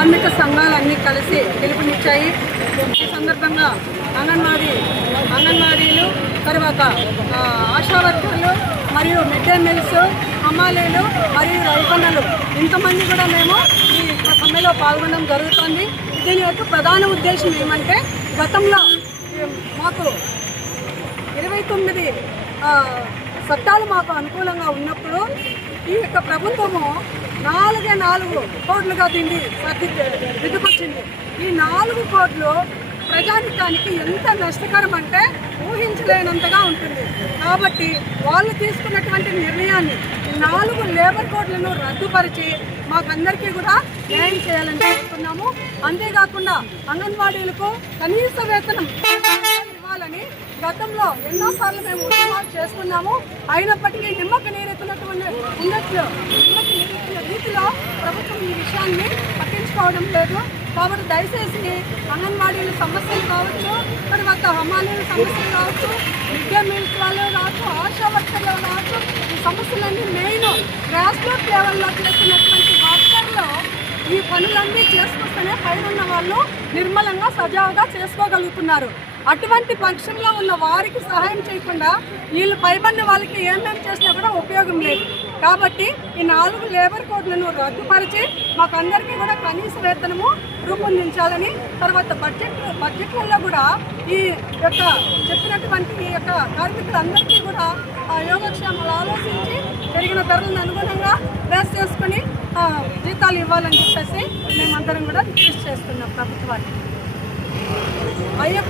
కార్మిక సంఘాలన్నీ కలిసి పిలుపునిచ్చాయి. ఈ సందర్భంగా అంగన్వాడీ అంగన్వాడీలు తర్వాత ఆ, ఆశా వర్కర్లు మరియు మిడ్ డే మీల్స్ హమాలీలు మరియు రైతన్నలు. ఇంతమంది కూడా మేము ఈ సమ్మెలో పాల్గొనడం జరుగుతుంది. దీని యొక్క ప్రధాన ఉద్దేశం ఏమంటే గతంలో మాకు ఇరవై తొమ్మిది చట్టాలు మాకు అనుకూలంగా ఉన్నప్పుడు ఈ యొక్క ప్రభుత్వము నాలుగే నాలుగు కోట్లుగా దీన్ని సర్ది దిద్దుకొచ్చింది. ఈ నాలుగు కోట్లు ప్రజానికానికి ఎంత నష్టకరం అంటే ఊహించలేనంతగా ఉంటుంది. కాబట్టి వాళ్ళు తీసుకున్నటువంటి నిర్ణయాన్ని నాలుగు లేబర్ కోడ్లను రద్దుపరిచి మాకందరికీ కూడా న్యాయం చేయాలని కోరుతున్నాము. అంతేకాకుండా అంగన్వాడీలకు కనీస వేతనం ఇవ్వాలని గతంలో ఎన్నోసార్లు మేము ఉద్యమాలు చేసుకున్నాము అయినప్పటికీ నిమ్మక నీరు ఉన్నట్లు రీతిలో ప్రభుత్వం ఈ విషయాన్ని పట్టించుకోవడం లేదు. కాబట్టి దయచేసి అంగన్వాడీల సమస్యలు కావచ్చు తర్వాత హమాలీల సమస్యలు కావచ్చు మిడ్ డే మీల్స్ వాళ్ళు కావచ్చు ఆశా వర్కర్లు కావచ్చు ఈ సమస్యలన్నీ మెయిన్ గ్రాస్ రూట్ లెవెల్లో చేస్తున్నటువంటి వర్కర్లు ఈ పనులన్నీ చేసుకొస్తేనే పైన ఉన్న వాళ్ళు నిర్మలంగా సజావుగా చేసుకోగలుగుతున్నారు. అటువంటి పక్షంలో ఉన్న వారికి సహాయం చేయకుండా వీళ్ళు పైబడిన వాళ్ళకి ఏమేమి చేసినా కూడా ఉపయోగం లేదు. కాబట్టి ఈ నాలుగు లేబర్ కోడ్లను రద్దుపరిచి మాకందరికీ కూడా కనీస వేతనము రూపొందించాలని తర్వాత బడ్జెట్ బడ్జెట్లలో కూడా ఈ యొక్క చెప్పినటువంటి ఈ యొక్క కార్మికులందరికీ కూడా యోగక్షేమాలు ఆలోచించి పెరిగిన ధరలను అనుగుణంగా బేస్ చేసుకుని జీతాలు ఇవ్వాలని చెప్పేసి మేమందరం కూడా రిక్వెస్ట్ చేస్తున్నాం ప్రభుత్వానికి. అయ్యప్ప